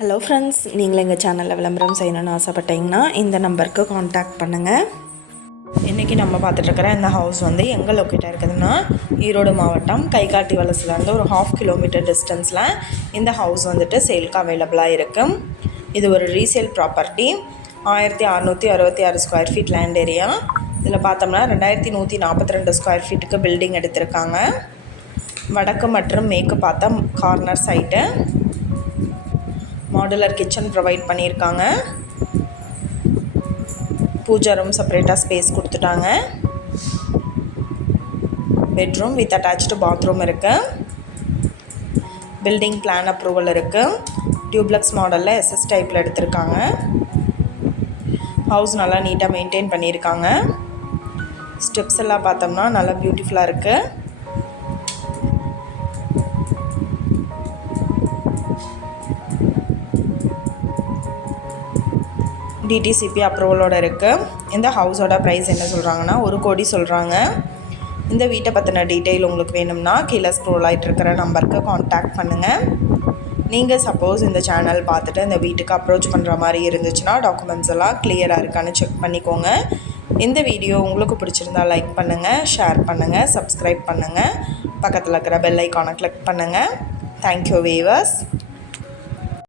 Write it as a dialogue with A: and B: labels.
A: Hello friends நீங்கள் எங்கள் சேனலில் விளம்பரம் செய்யணும்னு ஆசைப்பட்டீங்கன்னா இந்த நம்பருக்கு காண்டாக்ட் பண்ணுங்கள் இன்றைக்கி நம்ம பார்த்துட்ருக்கிற இந்த ஹவுஸ் வந்து எங்கே லொக்கேட்டாக இருக்குதுன்னா ஈரோடு மாவட்டம் கைகாட்டி வலசுலேருந்து ஒரு ஹாஃப் கிலோமீட்டர் டிஸ்டன்ஸில் இந்த ஹவுஸ் வந்துட்டு சேல்க்கு அவைலபிளாக இருக்குது இது ஒரு ரீசேல் ப்ராப்பர்ட்டி ஆயிரத்தி அறநூற்றி அறுபத்தி ஆறு ஸ்கொயர் ஃபீட் லேண்ட் ஏரியா இதில் பார்த்தோம்னா ரெண்டாயிரத்தி நூற்றி நாற்பத்தி ரெண்டு ஸ்கொயர் ஃபீட்டுக்கு பில்டிங் எடுத்திருக்காங்க. வடக்கு மற்றும் மேற்கு பார்த்தா corner side modular kitchen provide பண்ணியிருக்காங்க. பூஜா ரூம் செப்பரேட்டாக ஸ்பேஸ் கொடுத்துட்டாங்க. பெட்ரூம் வித் அட்டாச்சு பாத்ரூம் இருக்குது பில்டிங் பிளான் அப்ரூவல் இருக்குது டியூப்ளக்ஸ் மாடலில் எஸ்எஸ் டைப்பில் எடுத்திருக்காங்க. ஹவுஸ் நல்லா நீட்டாக மெயின்டைன் பண்ணியிருக்காங்க. ஸ்டெப்ஸ் எல்லாம் பார்த்தோம்னா நல்லா பியூட்டிஃபுல்லாக இருக்குது டிடிசிபி அப்ரூவலோட இருக்குது இந்த ஹவுஸோட ப்ரைஸ் என்ன சொல்கிறாங்கன்னா ஒரு கோடி சொல்கிறாங்க இந்த வீட்டை பற்றின டீட்டெயில் உங்களுக்கு வேணும்னா கீழே ஸ்க்ரோல் ஆகிட்டு இருக்கிற நம்பருக்கு காண்டாக்ட் பண்ணுங்கள் நீங்கள் சப்போஸ் இந்த சேனல் பார்த்துட்டு இந்த வீட்டுக்கு அப்ரோச் பண்ணுற மாதிரி இருந்துச்சுன்னா டாக்குமெண்ட்ஸ் எல்லாம் கிளியராக இருக்கான்னு செக் பண்ணிக்கோங்க. இந்த வீடியோ உங்களுக்கு பிடிச்சிருந்தா லைக் பண்ணுங்கள் ஷேர் பண்ணுங்கள் சப்ஸ்கிரைப் பண்ணுங்கள் பக்கத்தில் இருக்கிற பெல் ஐக்கானை கிளிக் பண்ணுங்கள் தேங்க்யூ வீவர்ஸ்